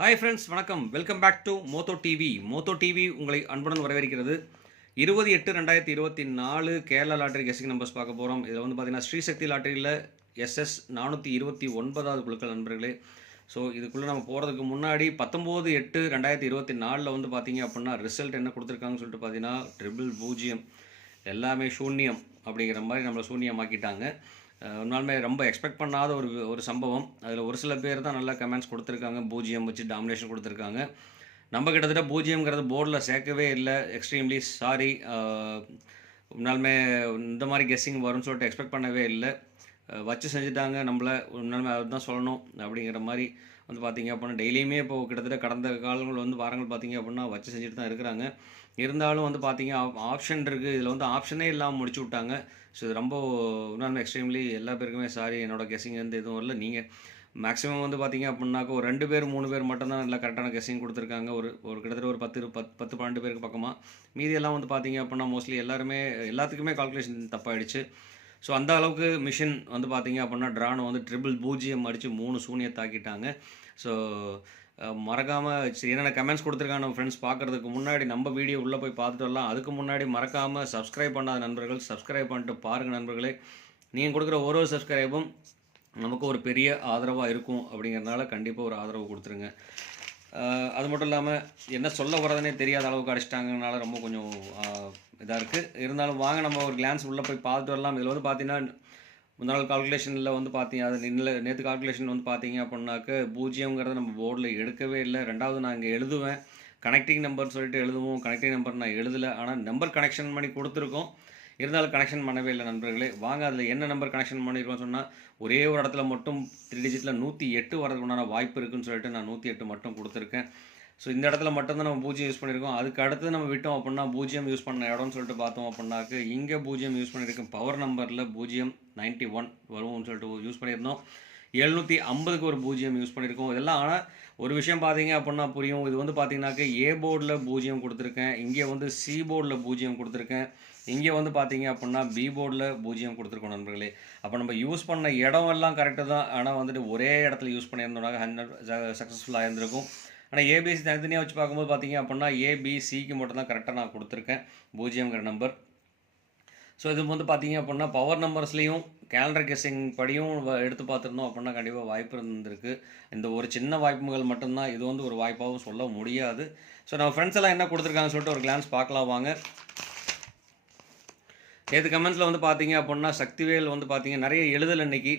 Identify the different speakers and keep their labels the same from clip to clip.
Speaker 1: Hi friends வணக்கம். Welcome back to மோத்தோ TV மோத்தோ TV உங்களை அன்புடன் வரவேற்கிறது. இருபது எட்டு ரெண்டாயிரத்தி இருபத்தி நாலு கேரளா லாட்டரி கெஸ்டிங் நம்பர்ஸ் பார்க்க போகிறோம் இதில் வந்து பார்த்தீங்கன்னா ஸ்ரீசக்தி லாட்டரியில் எஸ்எஸ் நானூற்றி இருபத்தி ஒன்பதாவது குழுக்கள் நண்பர்களே. ஸோ இதுக்குள்ளே நம்ம போகிறதுக்கு முன்னாடி பத்தொம்போது எட்டு ரெண்டாயிரத்தி இருபத்தி நாலில் வந்து பார்த்தீங்க அப்படின்னா ரிசல்ட் என்ன கொடுத்துருக்காங்கன்னு சொல்லிட்டு பார்த்தீங்கன்னா ட்ரிபிள் பூஜ்ஜியம். எல்லாமே சூன்யம் அப்படிங்கிற மாதிரி நம்மளை சூன்யமாக்கிட்டாங்க. உண்மையாலுமே ரொம்ப எக்ஸ்பெக்ட் பண்ணாத ஒரு ஒரு சம்பவம். அதில் ஒரு சில பேர் தான் நல்லா கமெண்ட்ஸ் கொடுத்துருக்காங்க. பூஜ்ஜியம் வச்சு டாமினேஷன் கொடுத்துருக்காங்க. நம்ம கிட்டத்தட்ட பூஜ்ஜியங்கிறது போர்டில் சேர்க்கவே இல்லை. எக்ஸ்ட்ரீம்லி சாரி உண்மையாலுமே இந்த மாதிரி கெஸ்ஸிங் வரும்னு சொல்லிட்டு எக்ஸ்பெக்ட் பண்ணவே இல்லை. வச்சு செஞ்சுட்டாங்க நம்மள. உண்மையாலுமே அதுதான் சொல்லணும் அப்படிங்கிற மாதிரி வந்து பார்த்திங்க அப்படின்னா டெய்லியுமே இப்போ கிட்டத்தட்ட கடந்த காலங்கள் வந்து வாரங்கள் பார்த்தீங்க அப்படின்னா வச்சு செஞ்சுட்டு தான் இருக்கிறாங்க. இருந்தாலும் வந்து பார்த்தீங்க ஆப்ஷன் இருக்குது இதில் வந்து ஆப்ஷனே இல்லாமல் முடிச்சு விட்டாங்க. ஸோ இது ரொம்ப இன்னும் எக்ஸ்ட்ரீம்லி எல்லா பேருக்குமே சாரி என்னோடய கெஸ்ஸிங் வந்து எதுவும் இல்லை நீங்கள் மேக்ஸிமம் வந்து பார்த்தீங்க அப்படின்னாக்கா ஒரு ரெண்டு பேர் மூணு பேர் மட்டும்தான் நல்லா கரெக்டான கெஸிங் கொடுத்துருக்காங்க. ஒரு ஒரு கிட்டத்தட்ட ஒரு பத்து இரு- பத்து பத்து பன்னெண்டு பேருக்கு பக்கமாக மீதி எல்லாம் வந்து பார்த்தீங்க அப்படின்னா மோஸ்ட்லி எல்லாருமே எல்லாத்துக்குமே கால்குலேஷன் தப்பாயிடுச்சு. ஸோ அந்த அளவுக்கு மிஷின் வந்து பார்த்தீங்க அப்படின்னா ட்ரானை வந்து ட்ரிபிள் பூஜ்ஜியம் அடித்து மூணு சூனியத்தாக்கிட்டாங்க. ஸோ மறக்காமல் என்னென்ன கமெண்ட்ஸ் கொடுத்துருக்காங்க நம்ம ஃப்ரெண்ட்ஸ் பார்க்குறதுக்கு முன்னாடி நம்ம வீடியோ உள்ளே போய் பார்த்துட்டு வரலாம். அதுக்கு முன்னாடி மறக்காமல் சப்ஸ்கிரைப் பண்ணாத நண்பர்கள் சப்ஸ்கிரைப் பண்ணிட்டு பாருங்கள் நண்பர்களே. நீங்கள் கொடுக்குற ஒரு ஒரு சப்ஸ்கிரைபும் நமக்கு ஒரு பெரிய ஆதரவாக இருக்கும் அப்படிங்கிறதுனால கண்டிப்பாக ஒரு ஆதரவு கொடுத்துருங்க. அது மட்டும் இல்லாமல் என்ன சொல்ல வர்றதுனே தெரியாத அளவுக்கு அடிச்சிட்டாங்கனால ரொம்ப கொஞ்சம் இதாக இருக்குது இருந்தாலும் வாங்க நம்ம ஒரு கிளான்ஸ் உள்ளே போய் பார்த்துட்டு வரலாம். இதில் வந்து பார்த்தீங்கன்னா முந்த நாள் கால்குலேஷனில் வந்து பார்த்தீங்க அது நின்ன நேற்று கால்குலேஷன் வந்து பார்த்தீங்க அப்படின்னாக்க பூஜ்ஜியங்கிறத நம்ம போர்டில் எடுக்கவே இல்லை. ரெண்டாவது நான் இங்கே எழுதுவேன். கனெக்டிங் நம்பர் சொல்லிட்டு எழுதுவோம். கனெக்டிங் நம்பர் நான் எழுதலை. ஆனால் நம்பர் கனெக்ஷன் பண்ணி கொடுத்துருக்கோம். இருந்தாலும் கனெக்ஷன் பண்ணவே இல்லை நண்பர்களே. வாங்க அதில் என்ன நம்பர் கனெக்ஷன் பண்ணியிருக்கோம்னு சொன்னால் ஒரே ஒரு இடத்துல மட்டும் த்ரீ டிஜிட்டில் நூற்றி எட்டு வரதுக்கு உண்டான வாய்ப்பு இருக்குன்னு சொல்லிட்டு நான் நூற்றி எட்டு மட்டும் கொடுத்துருக்கேன். ஸோ இந்த இடத்துல மட்டும்தான் நம்ம பூஜ்ஜியம் யூஸ் பண்ணியிருக்கோம் அதுக்கு அடுத்து நம்ம விட்டோம் அப்படின்னா பூஜ்ஜியம் யூஸ் பண்ண இடம்னு சொல்லிட்டு பார்த்தோம் அப்படின்னாக்கு இங்கே பூஜ்ஜியம் யூஸ் பண்ணியிருக்கோம் பவர் நம்பரில் பூஜ்ஜியம் நைன்ட்டி ஒன் வரும்னு சொல்லிட்டு யூஸ் பண்ணியிருந்தோம். எழுநூற்றி ஐம்பதுக்கு ஒரு பூஜ்ஜியம் யூஸ் பண்ணியிருக்கோம் இதெல்லாம் ஆனால் ஒரு விஷயம் பார்த்தீங்க அப்படின்னா புரியும். இது வந்து பார்த்தீங்கன்னாக்க ஏ போர்டில் பூஜ்ஜியம் கொடுத்துருக்கேன். இங்கே வந்து சி போர்டில் பூஜ்ஜியம் கொடுத்துருக்கேன். இங்கே வந்து பார்த்தீங்க அப்படின்னா பி போர்டில் பூஜ்ஜியம் கொடுத்துருக்கோம் நண்பர்களே. அப்போ நம்ம யூஸ் பண்ண இடம் எல்லாம் கரெக்டு தான். ஆனால் வந்துட்டு ஒரே இடத்துல யூஸ் பண்ணியிருந்தோம்னாக்க ஹண்ட்ரட் சக்ஸஸ்ஃபுல்லாக இருந்திருக்கும் ஆனால் ஏபிசி தனித்தனியாக வச்சு பார்க்கும்போது பார்த்தீங்க அப்படின்னா ஏபிசிக்கு மட்டும் தான் கரெக்டாக நான் கொடுத்துருக்கேன். பூஜ்ஜியங்கிற நம்பர் ஸோ இது வந்து பார்த்தீங்க அப்படின்னா பவர் நம்பர்ஸ்லேயும் கேலண்டர் கெஸ்ஸிங் படியும் வ- எடுத்து பார்த்துருந்தோம் அப்படின்னா கண்டிப்பாக வாய்ப்பு இருந்திருக்கு. இந்த ஒரு சின்ன வாய்ப்புகள் மட்டும்தான் இது வந்து ஒரு வாய்ப்பாகவும் சொல்ல முடியாது. ஸோ நம்ம ஃப்ரெண்ட்ஸ் எல்லாம் என்ன கொடுத்துருக்காங்கன்னு சொல்லிட்டு ஒரு கிளான்ஸ் பார்க்கலாம் வாங்க. நேற்று கமெண்ட்ஸில் வந்து பார்த்தீங்க அப்படின்னா சக்திவேல் வந்து பார்த்தீங்க நிறைய எழுதல் இன்னைக்கு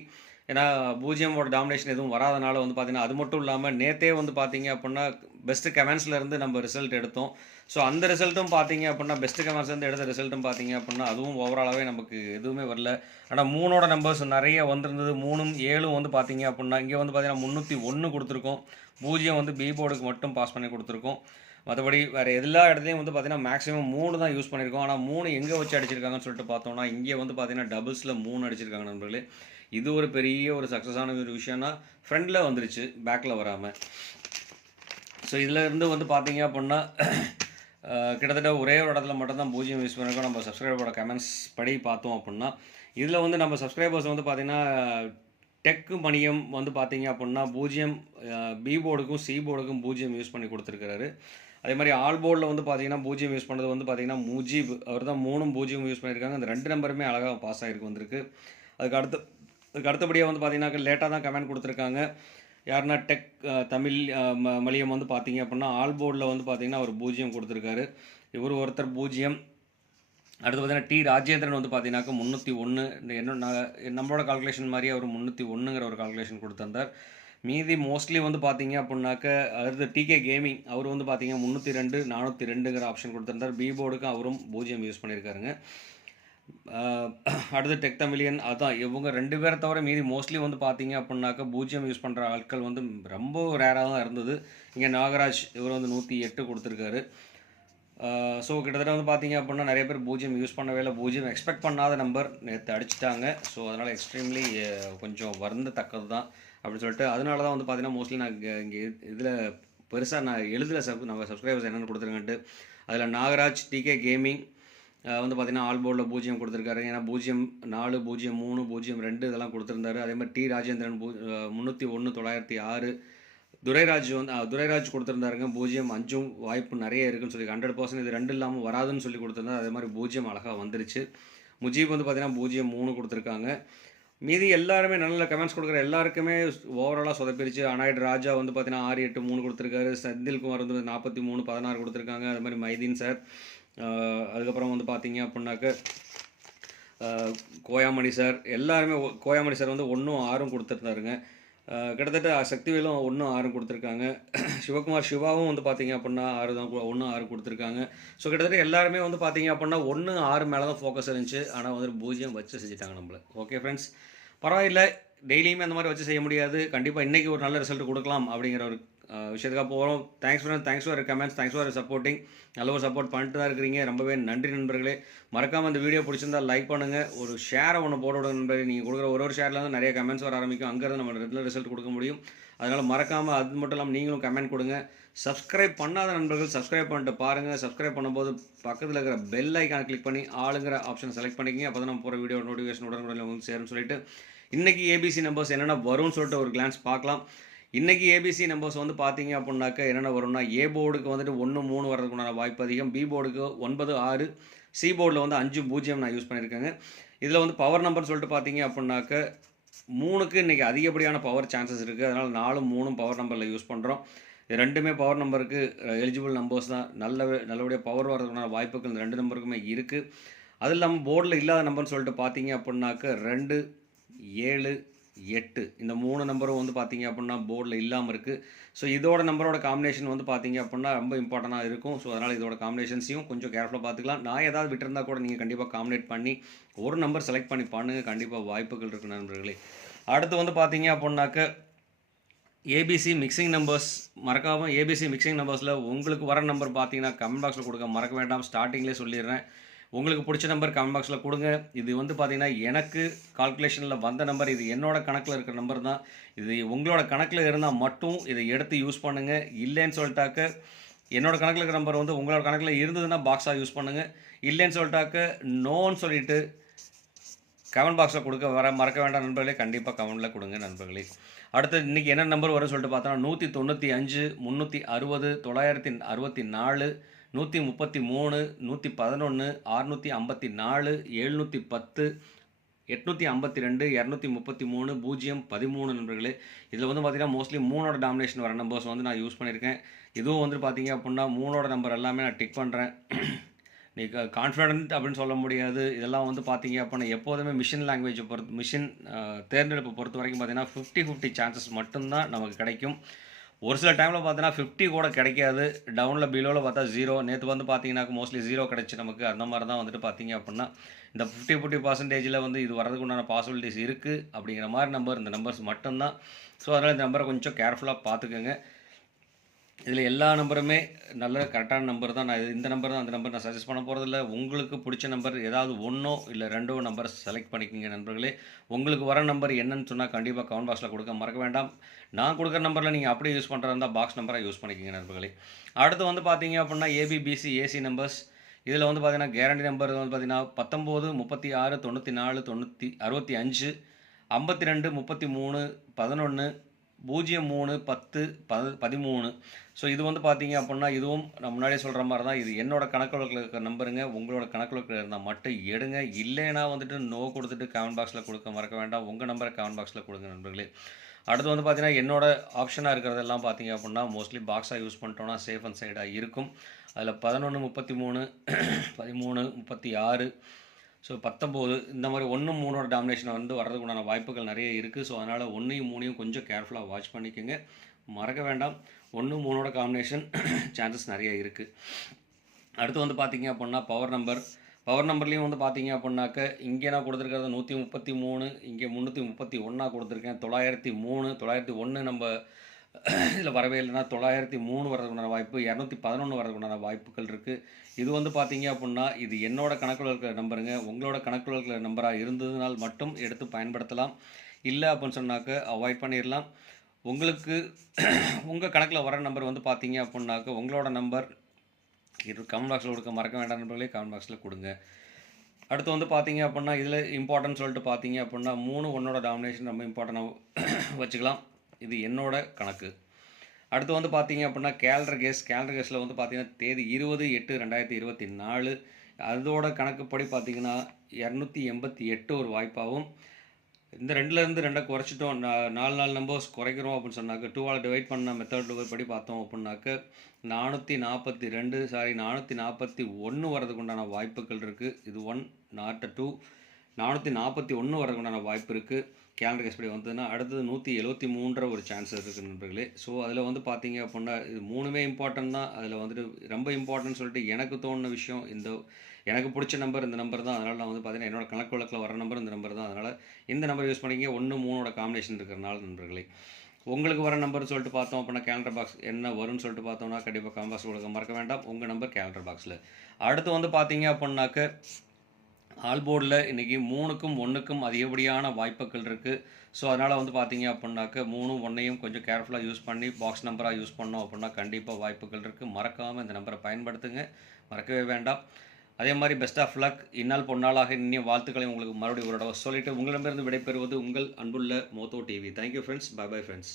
Speaker 1: ஏன்னா பூஜ்ஜியமோட டாமினேஷன் எதுவும் வராதனால வந்து பார்த்தீங்கன்னா அது மட்டும் இல்லாமல் நேத்தே வந்து பார்த்தீங்க அப்படின்னா பெஸ்ட்டு கமெண்ட்ஸ்லேருந்து நம்ம ரிசல்ட் எடுத்தோம். ஸோ அந்த ரிசல்ட்டும் பார்த்தீங்க அப்படின்னா பெஸ்ட்டு கமெண்ட்ஸ்லேருந்து எடுத்த ரிசல்ட்டும் பார்த்தீங்க அப்படின்னா அதுவும் ஓவராலாகவே நமக்கு எதுவுமே வரல. ஆனால் மூணோட நம்பர்ஸ் நிறைய வந்திருந்தது. மூணும் ஏழும் வந்து பார்த்தீங்க அப்படின்னா இங்கே வந்து பார்த்தீங்கன்னா முந்நூற்றி ஒன்று கொடுத்துருக்கோம். பூஜ்ஜியம் வந்து பி போர்டுக்கு மட்டும் பாஸ் பண்ணி கொடுத்துருக்கோம். மற்றபடி வேறு எல்லா இடத்துலையும் வந்து பார்த்தீங்கன்னா மேக்ஸிமம் மூணு தான் யூஸ் பண்ணியிருக்கோம் ஆனால் மூணு எங்கே வச்சு அடிச்சிருக்காங்கன்னு சொல்லிட்டு பார்த்தோம்னா இங்கே வந்து பார்த்தீங்கன்னா டபுள்ஸில் மூணு அடிச்சிருக்காங்க நண்பர்களே. இது ஒரு பெரிய ஒரு சக்ஸஸான ஒரு விஷயம்னா ஃப்ரண்டில் வந்துருச்சு பேக்கில் வராமல் ஸோ இதில் இருந்து வந்து பார்த்தீங்க அப்படின்னா கிட்டத்தட்ட ஒரே ஒரு இடத்துல மட்டும்தான் பூஜ்ஜியம் யூஸ் பண்ணிருக்கோம். நம்ம சப்ஸ்கிரைபரோட கமெண்ட்ஸ் படி பார்த்தோம் அப்படின்னா இதில் வந்து நம்ம சப்ஸ்கிரைபர்ஸ் வந்து பார்த்திங்கன்னா டெக்கு மணியம் வந்து பார்த்தீங்க அப்படின்னா பூஜ்ஜியம் பி போர்டுக்கும் சி போர்டுக்கும் பூஜ்ஜியம் யூஸ் பண்ணி கொடுத்துருக்காரு அதே மாதிரி ஆல் போர்டில் வந்து பார்த்தீங்கன்னா பூஜ்ஜியம் யூஸ் பண்ணது வந்து பார்த்தீங்கன்னா முஜீப் அவர் தான் மூணும் பூஜ்ஜியம் யூஸ் பண்ணியிருக்காங்க அந்த ரெண்டு நம்பருமே அழகாக பாஸ் ஆகிருக்கு வந்திருக்கு. அதுக்கு அடுத்து அதுக்கு அடுத்தபடியாக வந்து பார்த்தீங்கன்னா லேட்டாக தான் கமெண்ட் கொடுத்துருக்காங்க. யாருன்னா டெக் தமிழ் ம- மலியம் வந்து பார்த்தீங்க அப்படின்னா ஆல் போர்டில் வந்து பார்த்தீங்கன்னா அவர் பூஜ்ஜியம் கொடுத்துருக்காரு. இவர் ஒருத்தர் பூஜ்ஜியம் அடுத்து பார்த்தீங்கன்னா டி ராஜேந்திரன் வந்து பார்த்தீங்கன்னாக்கா முந்நூற்றி ஒன்று என்ன நம்மளோட கால்குலேஷன் மாதிரி அவர் முந்நூற்றி ஒன்றுங்கிற ஒரு கால்குலேஷன் கொடுத்துருந்தார். மீதி மோஸ்ட்லி வந்து பார்த்தீங்க அப்படின்னாக்க அடுத்து டிகே கேமிங் அவர் வந்து பார்த்தீங்க முந்நூற்றி ரெண்டு நானூற்றி ரெண்டுங்கிற ஆப்ஷன் கொடுத்துருந்தார். பி போர்டுக்கு அவரும் பூஜ்ஜியம் யூஸ் பண்ணியிருக்காருங்க அடுத்து டெக் தமிழியன் அதான் இவங்க ரெண்டு பேரை தவிர மீதி மோஸ்ட்லி வந்து பார்த்தீங்க அப்படின்னாக்கா பூஜ்ஜியம் யூஸ் பண்ணுற ஆட்கள் வந்து ரொம்ப ரேராக தான் இருந்தது. இங்கே நாகராஜ் இவர் வந்து நூற்றி எட்டு கொடுத்துருக்காரு. ஸோ கிட்டத்தட்ட வந்து பார்த்தீங்க அப்படின்னா நிறைய பேர் பூஜ்ஜியம் யூஸ் பண்ணவே இல்லை. பூஜ்ஜியம் எக்ஸ்பெக்ட் பண்ணாத நம்பர் நேற்று அடிச்சிட்டாங்க. ஸோ அதனால் எக்ஸ்ட்ரீம்லி கொஞ்சம் வருந்தத்தக்கது தான் அப்படின்னு சொல்லிட்டு அதனால தான் வந்து பார்த்தீங்கன்னா மோஸ்ட்லி நான் இங்கே இங்கே இதில் பெருசாக நான் எழுதல சப் நம்ம சப்ஸ்கிரைபர்ஸ் என்னென்னு கொடுத்துருங்கன்ட்டு. அதில் நாகராஜ் டிகே கேமிங் வந்து பார்த்திங்கன்னா ஆல் போர்டில் பூஜ்ஜியம் கொடுத்துருக்காரு. ஏன்னா பூஜ்ஜியம் நாலு பூஜ்ஜியம் மூணு பூஜ்ஜியம் ரெண்டு இதெல்லாம் கொடுத்துருந்தாரு. அதே மாதிரி டி ராஜேந்திரன் பூ முந்நூற்றி ஒன்று தொள்ளாயிரத்தி ஆறு. துரைராஜ் வந்து துரைராஜ் கொடுத்துருந்தாருங்க. பூஜ்ஜியம் அஞ்சும் வாய்ப்பு நிறைய இருக்குன்னு சொல்லி ஹண்ட்ரட் பர்சன்ட் இது ரெண்டு இல்லாமல் வராதுன்னு சொல்லி கொடுத்துருந்தாரு. அதே மாதிரி பூஜ்ஜியம் அழகாக வந்துருச்சு. முஜீப் வந்து பார்த்தீங்கன்னா பூஜ்ஜியம் மூணு கொடுத்துருக்காங்க. மீதி எல்லாருமே நல்ல கமெண்ட்ஸ் கொடுக்குற எல்லாருக்குமே ஓவராலாக சொதப்பிடுச்சு அனாய்டு ராஜா வந்து பார்த்தீங்கன்னா ஆறு எட்டு மூணு கொடுத்துருக்காரு. செந்தில்குமார் வந்து நாற்பத்தி மூணு பதினாறு கொடுத்துருக்காங்க. அது மாதிரி மைதீன் சார். அதுக்கப்புறம் வந்து பார்த்தீங்க அப்படின்னாக்க கோயாமணி சார். எல்லாருமே கோயாமணி சார் வந்து ஒன்றும் ஆறும் கொடுத்துருந்தாருங்க. கிட்டத்தட்ட சக்திவேலும் ஒன்றும் ஆறும் கொடுத்துருக்காங்க. சிவகுமார் சிவாவும் வந்து பார்த்தீங்க அப்படின்னா ஆறு தான் ஒன்றும் ஆறு கொடுத்துருக்காங்க. ஸோ கிட்டத்தட்ட எல்லாருமே வந்து பார்த்தீங்க அப்படின்னா ஒன்று ஆறு மேலே தான் ஃபோக்கஸ் இருந்துச்சு. ஆனால் வந்து பூஜ்ஜியம் வச்சு செஞ்சுட்டாங்க நம்மள. ஓகே ஃப்ரெண்ட்ஸ் பரவாயில்லை. டெய்லியுமே அந்த மாதிரி வச்சு செய்ய முடியாது. கண்டிப்பாக இன்றைக்கி ஒரு நல்ல ரிசல்ட் கொடுக்கலாம் அப்படிங்கிற ஒரு விஷயத்துக்காக போகிறோம் thanks for thanks for comments thanks for supporting நல்ல ஒரு சப்போர்ட் பண்ணிட்டு தான் இருக்கிறீங்க. ரொம்பவே நன்றி நண்பர்களே. மறக்காமல் அந்த வீடியோ பிடிச்சிருந்தா லைக் பண்ணுங்கள் ஒரு ஷேரை ஒன்று போட விடுங்க நண்பர்களே. நீங்கள் கொடுக்குற ஒரு ஒரு ஷேரில் வந்து நிறைய கமெண்ட்ஸ் வர ஆரம்பிக்கும். அங்கேருந்து நம்ம ரெகுலர் ரிசல்ட் கொடுக்க முடியும். அதனால் மறக்காமல் அது மட்டும் இல்லாமல் நீங்களும் கமெண்ட் கொடுங்க. சப்ஸ்கிரைப் பண்ணாத நண்பர்கள் சப்ஸ்கிரைப் பண்ணிட்டு பாருங்கள் சப்ஸ்கிரைப் பண்ணும்போது பக்கத்தில் இருக்கிற பெல் ஐக்கானை கிளிக் பண்ணி ஆளுங்கிற ஆப்ஷன் செலக்ட் பண்ணிக்கிங்க. அப்போ தான் நம்ம போகிற வீடியோ நோட்டிஃபிகேஷன் உடனுக்குடன் உங்களுக்கு சேரும்னு சொல்லிட்டு. இன்றைக்கி ஏபிசி நம்பர்ஸ் என்னென்ன வரும்னு சொல்லிட்டு ஒரு கிளான்ஸ் பார்க்கலாம். இன்றைக்கி ஏபிசி நம்பர்ஸ் வந்து பார்த்தீங்க அப்படின்னாக்க என்னென்ன வரும்னா ஏ போர்டுக்கு வந்துட்டு ஒன்று மூணு வர்றதுக்குண்டான வாய்ப்பு அதிகம். பி போர்டுக்கு ஒன்பது ஆறு சி போர்டில் வந்து அஞ்சு பூஜ்ஜியம் நான் யூஸ் பண்ணியிருக்கேங்க. இதில் வந்து பவர் நம்பர் சொல்லிட்டு பார்த்தீங்க அப்படின்னாக்க மூணுக்கு இன்றைக்கி அதிகப்படியான பவர் சான்சஸ் இருக்குது அதனால் நாலும் மூணும் பவர் நம்பரில் யூஸ் பண்ணுறோம் இது ரெண்டுமே பவர் நம்பருக்கு எலிஜிபிள் நம்பர்ஸ் தான். நல்ல நல்லபடியாக பவர் வர்றதுக்கான வாய்ப்புகள் இந்த ரெண்டு நம்பருக்குமே இருக்குது அது இல்லாமல் போர்டில் இல்லாத நம்பர்னு சொல்லிட்டு பார்த்தீங்க அப்படின்னாக்க ரெண்டு ஏழு எட்டு. இந்த மூணு நம்பரும் வந்து பார்த்தீங்க அப்படின்னா போர்டில் இல்லாமல் இருக்குது ஸோ இதோட நம்பரோட காம்பினேஷன் வந்து பார்த்தீங்க அப்படின்னா ரொம்ப இம்பார்ட்டண்ட்டாக இருக்கும். ஸோ அதனால் இதோட காம்பினேஷன்ஸையும் கொஞ்சம் கேர்ஃபுல்லாக பார்த்துக்கலாம் நான் ஏதாவது விட்டுருந்தா கூட நீங்கள் கண்டிப்பாக காம்பினேட் பண்ணி ஒரு நம்பர் செலக்ட் பண்ணி பண்ணுங்கள் கண்டிப்பாக வாய்ப்புகள் இருக்குது நண்பர்களே. அடுத்து வந்து பார்த்தீங்க அப்படின்னாக்க ஏபிசி மிக்சிங் நம்பர்ஸ் மறக்காமல் ஏபிசி மிக்சிங் நம்பர்ஸில் உங்களுக்கு வர நம்பர் பார்த்தீங்கன்னா கமெண்ட் பாக்ஸில் கொடுக்க மறக்க வேண்டாம். ஸ்டார்டிங்லேயே சொல்லிடுறேன். உங்களுக்கு பிடிச்ச நம்பர் கமெண்ட் பாக்ஸில் கொடுங்க. இது வந்து பார்த்தீங்கன்னா எனக்கு கால்குலேஷனில் வந்த நம்பர் இது என்னோட கணக்கில் இருக்கிற நம்பர் தான். இது உங்களோட கணக்கில் இருந்தால் மட்டும் இதை எடுத்து யூஸ் பண்ணுங்கள் இல்லைன்னு சொல்லிட்டாக்க என்னோட கணக்கில் இருக்கிற நம்பர் வந்து உங்களோட கணக்கில் இருந்ததுன்னா பாக்ஸாக யூஸ் பண்ணுங்கள் இல்லைன்னு சொல்லிட்டாக்க நோன்னு சொல்லிட்டு கமெண்ட் பாக்ஸில் கொடுக்க வர மறக்க வேண்டாம் நண்பர்களே. கண்டிப்பாக கமெண்டில் கொடுங்க நண்பர்களே. அடுத்து இன்றைக்கி என்ன நம்பர் வரும்னு சொல்லிட்டு பார்த்தோன்னா நூற்றி தொண்ணூற்றி அஞ்சு முந்நூற்றி அறுபது தொள்ளாயிரத்தி அறுபத்தி நாலு நூற்றி முப்பத்தி மூணு நூற்றி பதினொன்று அறுநூற்றி ஐம்பத்தி நாலு எழுநூற்றி பத்து எட்நூற்றி ஐம்பத்தி ரெண்டு இரநூத்தி முப்பத்தி மூணு பூஜ்ஜியம் பதிமூணு நண்பர்களே. இதில் வந்து பார்த்திங்கன்னா மோஸ்ட்லி மூணோட டாமினேஷன் வர நம்பர்ஸ் வந்து நான் யூஸ் பண்ணியிருக்கேன். இதுவும் வந்து பார்த்தீங்க அப்படின்னா மூணோட நம்பர் எல்லாமே நான் டிக் பண்ணுறேன் நீ கான்ஃபிடென்ட் அப்படின்னு சொல்ல முடியாது. இதெல்லாம் வந்து பார்த்தீங்க அப்படின்னா எப்போதுமே மிஷின் லாங்குவேஜை பொறுத்து மிஷின் தேர்ந்தெடுப்பை பொறுத்த வரைக்கும் பார்த்தீங்கன்னா ஃபிஃப்டி ஃபிஃப்டி சான்சஸ் மட்டும்தான் நமக்கு கிடைக்கும். ஒரு சில டைமில் பார்த்தீங்கன்னா ஃபிஃப்டி கூட கிடைக்காது. டவுனில் பிலோவில் பார்த்தா ஜீரோ நேற்று வந்து பார்த்தீங்கன்னாக்க மோஸ்ட்லி ஜீரோ கிடச்சி நமக்கு. அந்த மாதிரி தான் வந்துட்டு பார்த்தீங்க அப்படின்னா இந்த ஃபிஃப்டி ஃபிஃப்டி பர்சன்டேஜில் வந்து இது வரதுக்கு உண்டான பாசிபிலிட்டிஸ் இருக்குது அப்படிங்கிற மாதிரி நம்பர் இந்த நம்பர்ஸ் மட்டும்தான். ஸோ அதனால் இந்த நம்பரை கொஞ்சம் கேர்ஃபுல்லாக பார்த்துக்கோங்க. இதில் எல்லா நம்பருமே நல்ல கரெக்டான நம்பர் தான். நான் இந்த நம்பர் தான் அந்த நம்பர் நான் சஜஸ்ட் பண்ண போகிறதில்ல உங்களுக்கு பிடிச்ச நம்பர் ஏதாவது ஒன்றோ இல்லை ரெண்டோ நம்பர் செலக்ட் பண்ணிக்கோங்க நண்பர்களே. உங்களுக்கு வர நம்பர் என்னன்னு சொன்னால் கண்டிப்பாக கமெண்ட் பாக்ஸில் கொடுக்க மறக்க வேண்டாம். நான் கொடுக்குற நம்பரில் நீங்கள் அப்படியே யூஸ் பண்ணுறதா இருந்தால் பாக்ஸ் நம்பராக யூஸ் பண்ணிக்கோங்க நண்பர்களே. அடுத்து வந்து பார்த்தீங்க அப்படின்னா ஏபிபிசி ஏசி நம்பர்ஸ் இதில் வந்து பார்த்தீங்கன்னா கேரண்டி நம்பர் வந்து பார்த்தீங்கன்னா பத்தொம்போது முப்பத்தி ஆறு தொண்ணூற்றி நாலு தொண்ணூற்றி அறுபத்தி அஞ்சு ஐம்பத்தி ரெண்டு முப்பத்தி மூணு பதினொன்று பூஜ்ஜியம் மூணு பத்து பது பதிமூணு. ஸோ இது வந்து பார்த்தீங்க அப்படின்னா இதுவும் நான் முன்னாடியே சொல்கிற மாதிரி தான் இது என்னோடய கணக்கில் இருக்கிற நம்பருங்க. உங்களோட கணக்கில் இருந்தால் மட்டும் எடுங்க. இல்லைன்னா வந்துட்டு நோ கொடுத்துட்டு கமெண்ட் பாக்ஸில் கொடுக்க மறக்க வேண்டாம். உங்கள் நம்பரை கமெண்ட் பாக்ஸில் கொடுங்க நண்பர்களே. அடுத்து வந்து பார்த்தீங்கன்னா என்னோடய ஆப்ஷனாக இருக்கிறதெல்லாம் பார்த்தீங்க அப்படின்னா மோஸ்ட்லி பாக்ஸாக யூஸ் பண்ணிட்டோம்னா சேஃப் அண்ட் சைடாக இருக்கும். அதில் பதினொன்று முப்பத்தி மூணு பதிமூணு முப்பத்தி ஆறு ஸோ பத்தொம்போது இந்த மாதிரி ஒன்று மூணோட டாமினேஷன் வந்து வர்றதுக்கு உண்டான வாய்ப்புகள் நிறைய இருக்குது ஸோ அதனால் ஒன்றையும் மூணையும் கொஞ்சம் கேர்ஃபுல்லாக வாட்ச் பண்ணிக்கோங்க. மறக்க வேண்டாம். ஒன்று மூணோட காம்பினேஷன் சான்சஸ் நிறைய இருக்குது அடுத்து வந்து பார்த்திங்க அப்படின்னா பவர் நம்பர் பவர் நம்பர்லேயும் வந்து பார்த்தீங்க அப்படின்னாக்க இங்கே நான் கொடுத்துருக்கிறது நூற்றி முப்பத்தி மூணு இங்கே முந்நூற்றி முப்பத்தி ஒன்றா கொடுத்துருக்கேன். தொள்ளாயிரத்தி மூணு தொள்ளாயிரத்தி ஒன்று நம்ம இதில் வரவே இல்லைன்னா தொள்ளாயிரத்தி மூணு வரதுக்குண்டான வாய்ப்பு இரநூத்தி பதினொன்று வரதுக்குண்டான வாய்ப்புகள் இருக்குது இது வந்து பார்த்தீங்க அப்படின்னா இது என்னோட கணக்கில் இருக்கிற நம்பருங்க. உங்களோட கணக்கில் இருக்கிற நம்பராக இருந்ததுனால் மட்டும் எடுத்து பயன்படுத்தலாம். இல்லை அப்படின்னு சொன்னாக்க அவாய்ட் பண்ணிடலாம் உங்களுக்கு உங்கள் கணக்கில் வர நம்பர் வந்து பார்த்தீங்க அப்படின்னாக்க உங்களோட நம்பர் இது கமெண்ட் பாக்ஸில் கொடுக்க மறக்க வேண்டாம் நண்பர்களே கமெண்ட் பாக்ஸில் கொடுங்க. அடுத்து வந்து பார்த்தீங்க அப்படின்னா இதில் இம்பார்ட்டன்ட் சொல்லிட்டு பார்த்தீங்க அப்படின்னா மூணு ஒன்னோட டாமினேஷன் ரொம்ப இம்பார்ட்டண்டாக வச்சுக்கலாம். இது என்னோட கணக்கு. அடுத்து வந்து பார்த்தீங்க அப்படின்னா கேலண்டர் கேஸ் கேலண்டர் கேஸில் வந்து பார்த்தீங்கன்னா தேதி இருபது எட்டு ரெண்டாயிரத்தி இருபத்தி நாலு. அதோட கணக்குப்படி பார்த்தீங்கன்னா இரநூத்தி எண்பத்தி எட்டு ஒரு வாய்ப்பாகவும் இந்த ரெண்டுலேருந்து ரெண்டை குறைச்சிட்டோம் நாலு நாலு நம்பர்ஸ் குறைக்கிறோம் அப்படின்னு சொன்னாக்க டூவால் டிவைட் பண்ண மெத்தட் படி பார்த்தோம் அப்படின்னாக்க நானூற்றி நாற்பத்தி ரெண்டு சாரி நானூற்றி நாற்பத்தி ஒன்று வரதுக்கு உண்டான வாய்ப்புகள் இருக்குது இது ஒன் நாட் டூ நானூற்றி நாற்பத்தி ஒன்று வரதுக்கு உண்டான வாய்ப்பு இருக்குது கேலண்டர் கேஸ் படி வந்ததுன்னா அடுத்தது நூற்றி எழுபத்தி மூன்ற ஒரு சான்ஸ் இருக்குது நண்பர்களே. ஸோ அதில் வந்து பார்த்தீங்க அப்படின்னா இது மூணுமே இம்பார்ட்டன்ட் தான். அதில் வந்துட்டு ரொம்ப இம்பார்ட்டன்ட் சொல்லிட்டு எனக்கு தோணுன விஷயம் இந்த எனக்கு பிடிச்ச நம்பர் இந்த நம்பர் தான். அதனால் நான் வந்து பார்த்தீங்கன்னா என்னோட கணக்கு வழக்கில் வர நம்பர் இந்த நம்பர் தான். அதனால் இந்த நம்பர் யூஸ் பண்ணிக்கிங்க. ஒன்று மூணோட காம்பினேஷன் இருக்கிறனால நண்பர்களே. உங்களுக்கு வர நம்பர் சொல்லிட்டு பார்த்தோம் அப்படின்னா கேலண்டர் பாக்ஸ் என்ன வரும்னு சொல்லிட்டு பார்த்தோம்னா கண்டிப்பாக காம்பாஸ் கொடுக்க மறக்க வேண்டாம். உங்கள் நம்பர் கேலண்டர் பாக்ஸில் அடுத்து வந்து பார்த்தீங்க அப்படின்னாக்க ஆல்போர்டில் இன்றைக்கி மூணுக்கும் ஒன்றுக்கும் அதிகப்படியான வாய்ப்புகள் இருக்குது ஸோ அதனால் வந்து பார்த்தீங்க அப்படின்னாக்க மூணும் ஒன்றையும் கொஞ்சம் கேர்ஃபுல்லாக யூஸ் பண்ணி பாக்ஸ் நம்பராக யூஸ் பண்ணோம் அப்படின்னா கண்டிப்பாக வாய்ப்புகள் இருக்குது மறக்காமல் இந்த நம்பரை பயன்படுத்துங்க. மறக்கவே வேண்டாம். அதே மாதிரி பெஸ்ட் ஆஃப் லக் இந்நாள் பொன்னாளாக இன்னும் வாழ்த்துக்களை உங்களுக்கு மறுபடியும் ஒரு தடவை சொல்லிவிட்டு உங்களிடமிருந்து விடைபெறுவது உங்கள் அன்புள்ள மோத்தோ TV thank you friends bye bye friends